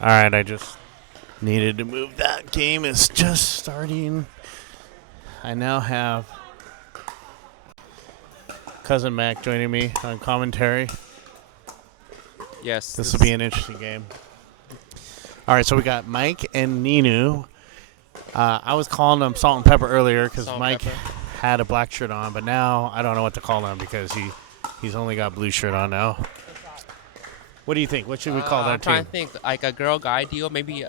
All right, I just needed to move that. Game is just starting. I now have Cousin Mac joining me on commentary. Yes. This will be an interesting game. All right, so we got Mike and Ninou. I was calling him Salt and Pepper earlier because Mike had a black shirt on, but now I don't know what to call him because he's only got blue shirt on now. What do you think? What should we call that I'm trying team? to think, like a girl guy deal. Maybe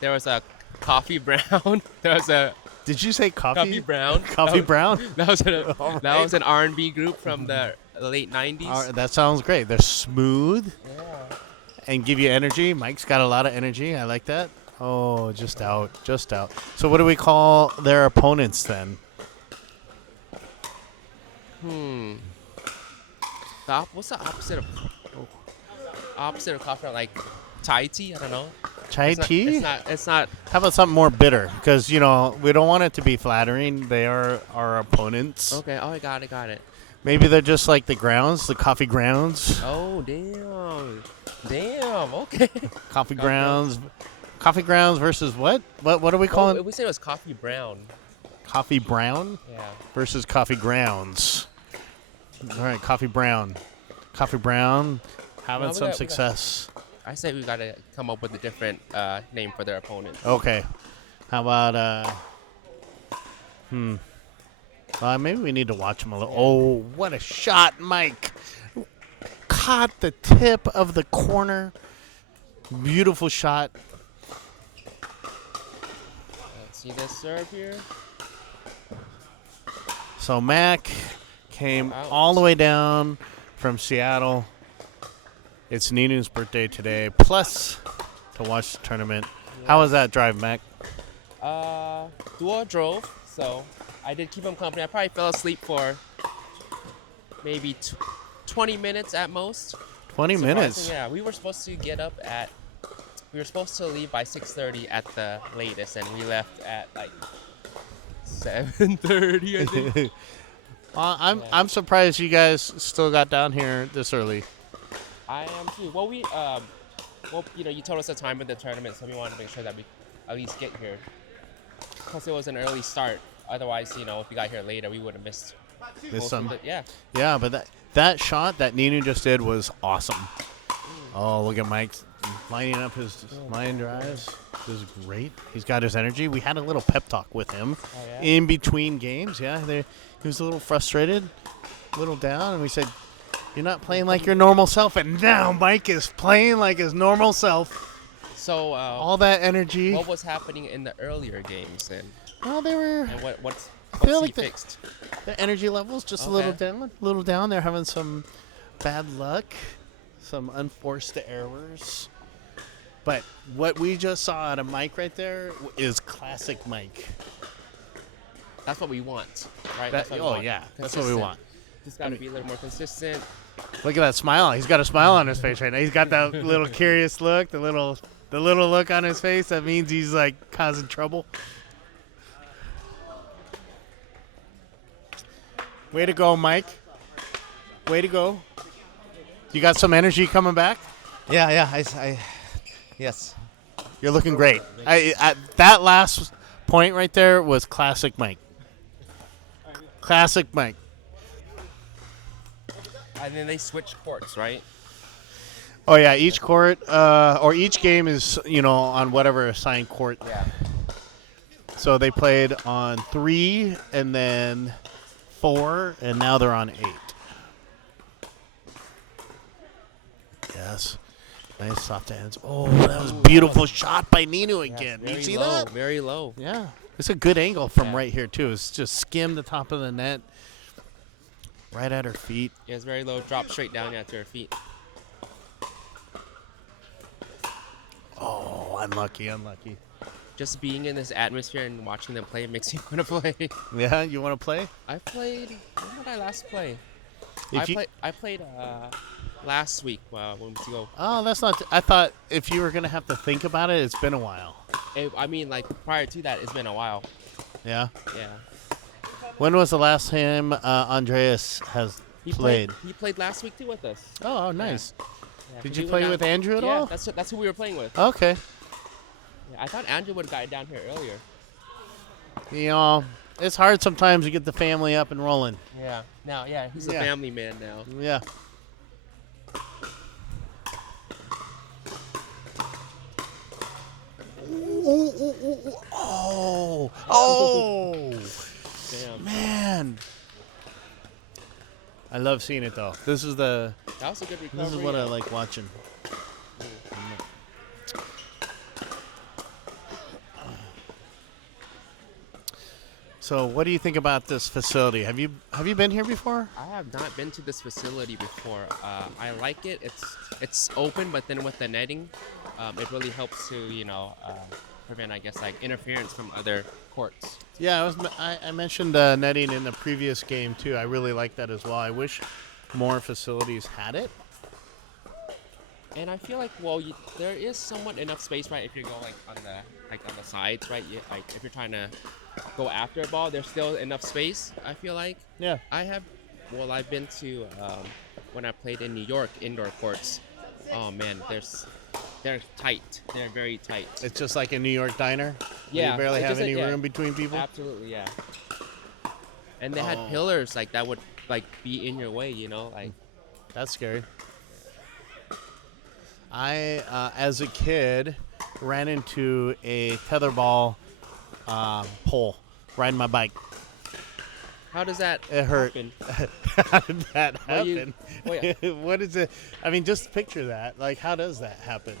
there was a coffee brown. There was a Did you say coffee? coffee brown. Coffee brown? That was All that right. was an R&B group from the late '90s. All right, that sounds great. They're smooth Yeah. and give you energy. Mike's got a lot of energy. I like that. Oh, just out. So what do we call their opponents then? What's the opposite of coffee brown? Like Thai tea? I don't know. Chai tea? It's not. How about something more bitter? Because, we don't want it to be flattering. They are our opponents. Okay. Oh, I got it. Maybe they're just like the grounds, the coffee grounds. Oh, damn. Okay. Coffee grounds. Coffee grounds versus what? What are we calling? We said it was coffee brown. Coffee brown Yeah. versus coffee grounds. All right, coffee brown. Coffee brown having No, some success. I say we gotta come up with a different name for their opponent. Okay. How about maybe we need to watch them a little. Oh, what a shot, Mike. Caught the tip of the corner. Beautiful shot. Let's see this serve here. So Mac came Ouch. all the way down from Seattle. It's Ninou's birthday today, plus to watch the tournament. Yeah. How was that drive, Mac? Duo drove, so I did keep him company. I probably fell asleep for maybe 20 minutes at most. 20 minutes. Yeah, we were supposed to leave by 6:30 at the latest, and we left at like 7:30, I think. I'm surprised you guys still got down here this early. I am too. Well, you told us the time of the tournament, so we wanted to make sure that we at least get here. Plus, it was an early start. Otherwise, if we got here later, we would have missed most of it. Yeah. Yeah, but that shot that Ninou just did was awesome. Oh, look at Mike lining up his line drives. This is great. He's got his energy. We had a little pep talk with him in between games. Yeah, he was a little frustrated, a little down, and we said, "You're not playing like your normal self." And now Mike is playing like his normal self. So all that energy. What was happening in the earlier games then? Well, they were. And what's feel he like fixed? The energy levels just a little down. They're having some bad luck, some unforced errors. But what we just saw out of Mike right there is classic Mike. That's what we want, right? That's what we want. Just got to be a little more consistent. Look at that smile. He's got a smile on his face right now. He's got that little curious look, the little look on his face. That means he's like causing trouble. Way to go, Mike. Way to go. You got some energy coming back? Yeah. Yes. You're looking great. That last point right there was classic Mike. Classic Mike. And then they switch courts, right? Oh, yeah. Each court or each game is, on whatever assigned court. Yeah. So they played on 3 and then 4, and now they're on 8. Yes. Nice soft hands. Oh, that was beautiful shot by Ninou again. Yes, you see low, that? Very low. Yeah. It's a good angle from right here, too. It's just skim the top of the net right at her feet. Yeah, it's very low. Drop straight down to her feet. Oh, unlucky. Just being in this atmosphere and watching them play makes you want to play. Yeah, you want to play? I played. When did I last play? If I played last week when we go. Oh, that's not. I thought if you were gonna have to think about it, it's been a while. Like prior to that, it's been a while. Yeah. Yeah. When was the last time Andreas has He played? He played last week too with us. Oh, nice. Yeah, Did 'cause you we play went with down- Andrew at yeah, all? that's who we were playing with. Okay. Yeah, I thought Andrew would have gotten down here earlier. You know, it's hard sometimes to get the family up and rolling. Yeah. Now, yeah, he's a Yeah. family man now. Yeah. Oh, Damn. man. I love seeing it though. This is That was a good recovery. This is what I like watching. So, what do you think about this facility? Have you been here before? I have not been to this facility before. I like it. It's open, but then with the netting, it really helps to prevent, I guess, like interference from other courts. Yeah, I mentioned netting in the previous game too. I really like that as well. I wish more facilities had it. And I feel like, there is somewhat enough space, right? If you go on the sides, right? If you're trying to go after a ball, there's still enough space. I feel like. Yeah. I've been to when I played in New York indoor courts. Oh man, they're tight. They're very tight. It's just like a New York diner. Yeah, You barely it's have just any yeah. room between people. Absolutely, yeah. And they had Oh. pillars that would be in your way, That's scary. I, as a kid, ran into a tetherball pole riding my bike. How does that It hurt. happen? How did that Well, you- happen? What is it? I mean, just picture that. Like, how does that happen?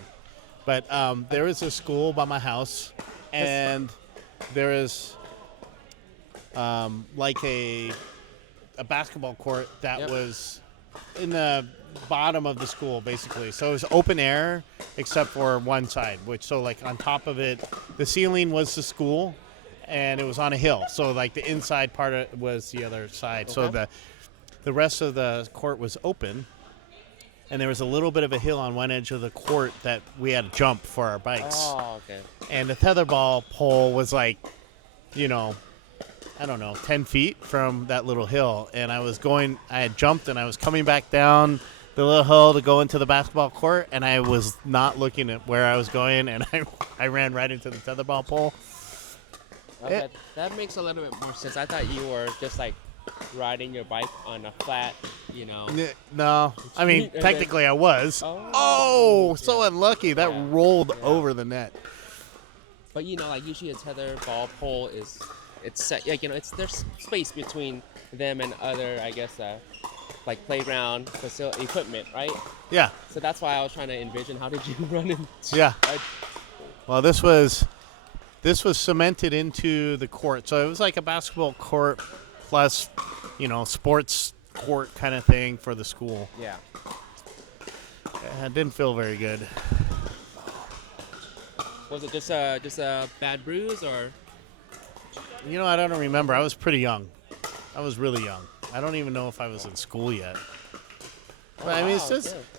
But there is a school by my house, and there is like a basketball court that Yep. was in the bottom of the school, basically. So it was open air except for one side, like on top of it, the ceiling was the school, and it was on a hill. So like the inside part of it was the other side. So Okay. the rest of the court was open, and there was a little bit of a hill on one edge of the court that we had to jump for our bikes. Oh, okay. And the tetherball pole was like, I don't know, 10 feet from that little hill. And I had jumped and I was coming back down the little hill to go into the basketball court, and I was not looking at where I was going, and I ran right into the tetherball pole. Okay, that makes a little bit more sense. I thought you were just riding your bike on a flat, No, I mean, And then- technically I was. Oh, So unlucky. That Yeah. rolled Yeah. over the net. But usually a tether ball pole it's set, there's space between them and other, I guess, like playground facility equipment, right? Yeah, So that's why I was trying to envision how did you run into. yeah. I- Well, this was cemented into the court, so it was like a basketball court plus, sports court kind of thing for the school. yeah. It didn't feel very good. Was it just a bad bruise or? I don't remember. I was pretty young. I was really young. I don't even know if I was in school yet. But I mean, wow,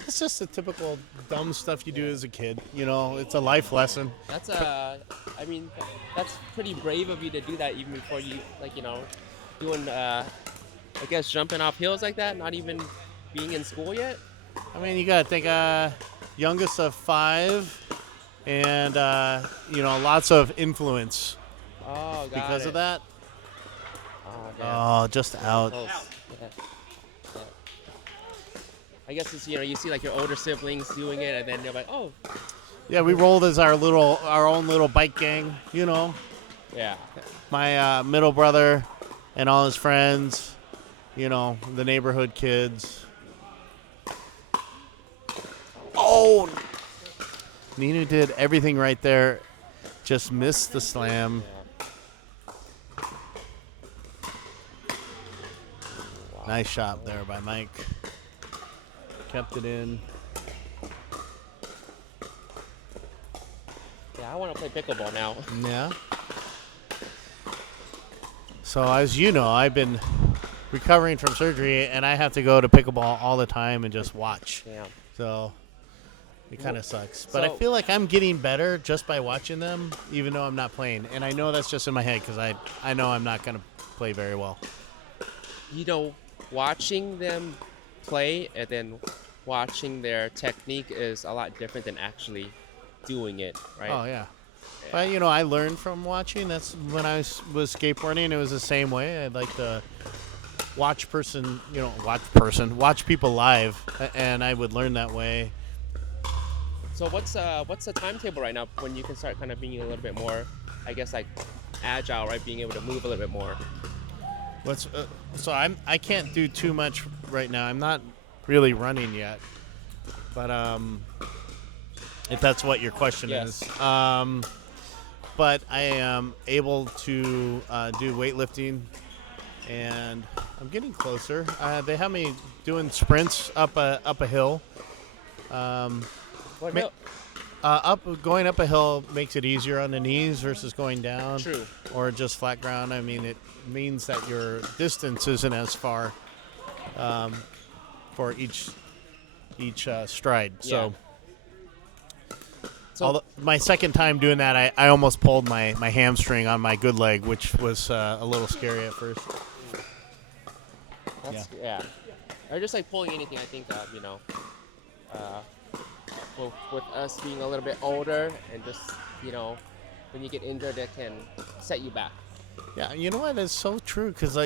it's just the typical dumb stuff you do as a kid. It's a life lesson. That's that's pretty brave of you to do that even before you doing I guess jumping off hills like that, not even being in school yet. I mean, you gotta think, youngest of 5, and lots of influence Oh, got because it. of that. Oh, damn. Oh, just out. Close. Yeah. Yeah. I guess it's you see like your older siblings doing it, and then they're like, oh, Yeah, we rolled as our own little bike gang. yeah. My middle brother and all his friends. The neighborhood kids. Oh, Ninou did everything right there, just missed the slam. Nice shot there by Mike. Kept it in. Yeah, I want to play pickleball now. Yeah. So as you know, I've been recovering from surgery, and I have to go to pickleball all the time and just watch. Yeah. So it kind of sucks. But I So- feel like I'm getting better just by watching them, even though I'm not playing. And I know that's just in my head because I know I'm not going to play very well. Watching them play and then watching their technique is a lot different than actually doing it, right? Oh yeah. But I learned from watching. That's when I was skateboarding. It was the same way. I'd like to watch people live, and I would learn that way. So what's the timetable right now when you can start kind of being a little bit more, I guess, like agile, right? Being able to move a little bit more. So I can't do too much right now. I'm not really running yet, but if that's what your question Yes. is, but I am able to do weightlifting, and I'm getting closer. They have me doing sprints up a hill. What Ma- hill? Going up a hill makes it easier on the knees versus going down. True. Or just flat ground. I mean, it means that your distance isn't as far for each stride. Yeah. So My second time doing that, I almost pulled my hamstring on my good leg, which was a little scary at first. yeah. Or just like pulling anything, I think with us being a little bit older and just when you get injured, it can set you back. Yeah, you know what? That's so true because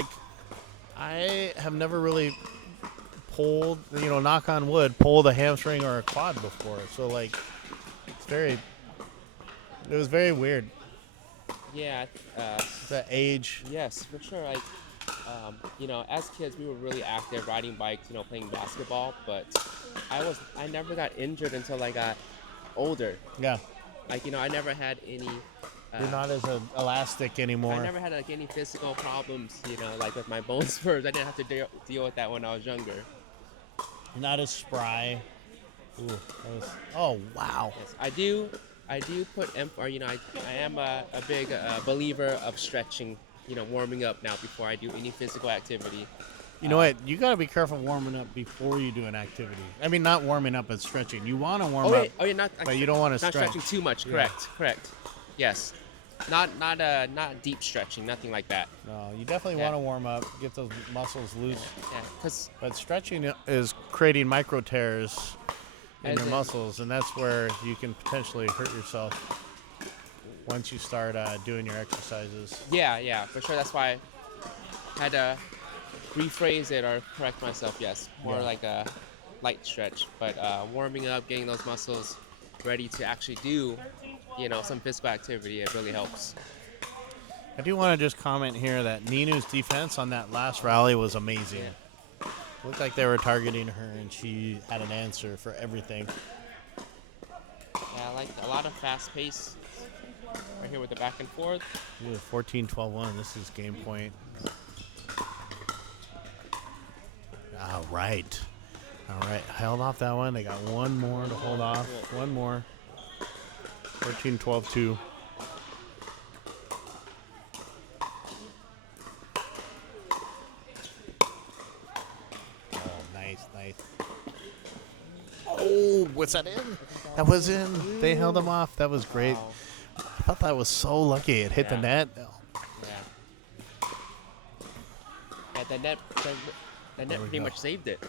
I have never really pulled, knock on wood, pulled a hamstring or a quad before. So it was very weird. Yeah. The age. Yes, for sure. Like, as kids, we were really active, riding bikes, playing basketball. But I never got injured until I got older. Yeah. I never had any. You're not as elastic anymore. I never had any physical problems, like with my bone spurs. I didn't have to deal with that when I was younger. You're not as spry. Ooh, oh wow. Yes, I do put I am a big believer of stretching, warming up now before I do any physical activity. You know what? You got to be careful warming up before you do an activity. I mean, not warming up, but stretching. You want to warm up, but you don't want to not stretch. stretching too much. Yeah. Correct. Yes, not deep stretching, nothing like that. No, you definitely want to warm up, get those muscles loose. Yeah, but stretching is creating micro tears in your muscles, and that's where you can potentially hurt yourself once you start doing your exercises. Yeah, for sure. That's why I had to rephrase it or correct myself. Yes, more like a light stretch, but warming up, getting those muscles ready to actually do, some physical activity, it really helps. I do want to just comment here that Ninou's defense on that last rally was amazing. Yeah. Looked like they were targeting her, and she had an answer for everything. Yeah, I like a lot of fast pace right here with the back and forth. 14-12-1. This is game point. All right. Held off that one. They got one more to hold off. One more. 14-12-2. Nice. Oh, what's that in? That was in. They held them off. That was great. Wow. I thought that was so lucky. It hit the net. Yeah, the net pretty much saved it.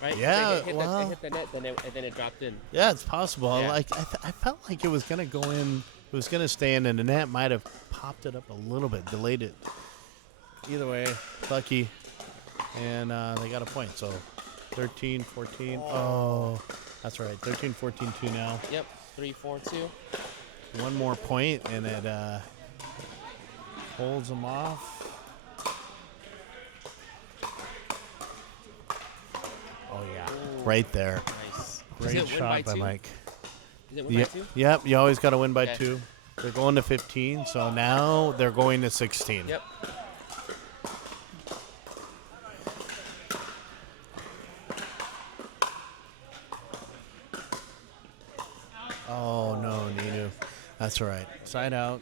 Right? Yeah, It hit the net, and then it dropped in. Yeah, it's possible. Yeah. I felt like it was gonna go in. It was gonna stay in, and the net might have popped it up a little bit, delayed it. Either way, lucky, and they got a point. So 13-14. Oh, that's right. 13-14-2 now. Yep, 3-4-2. One more point, and it holds them off. Oh yeah, right there. Nice. Great shot by Mike. Is it win by 2? Yep, you always got to win by Okay. 2. They're going to 15, so now they're going to 16. Yep. Oh no, Ninou. That's all right. Side out.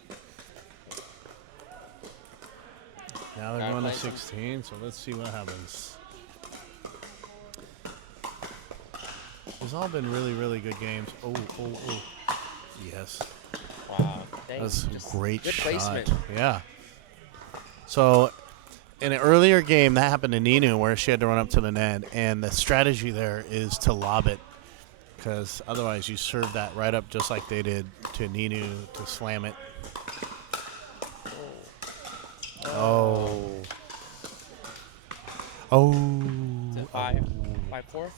Now they're Gotta going to play some- 16, so let's see what happens. There's all been really, really good games. Oh. Yes. Wow. That was a great good shot. placement. Yeah. So in an earlier game, that happened to Ninou where she had to run up to the net, and the strategy there is to lob it because otherwise you serve that right up just like they did to Ninou to slam it. Oh. Oh. Is it 5-4?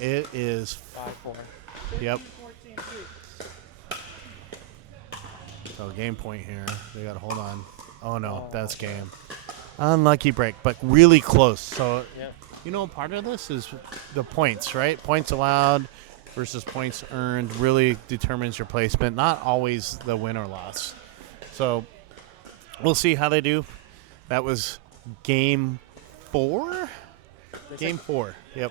It is, 5-4. yep. So game point here. They got to hold on. Oh, no, that's game. Unlucky break, but really close. So, Yeah. you know, part of this is the points, right? Points allowed versus points earned really determines your placement, not always the win or loss. So we'll see how they do. That was game 4? Game 4, yep.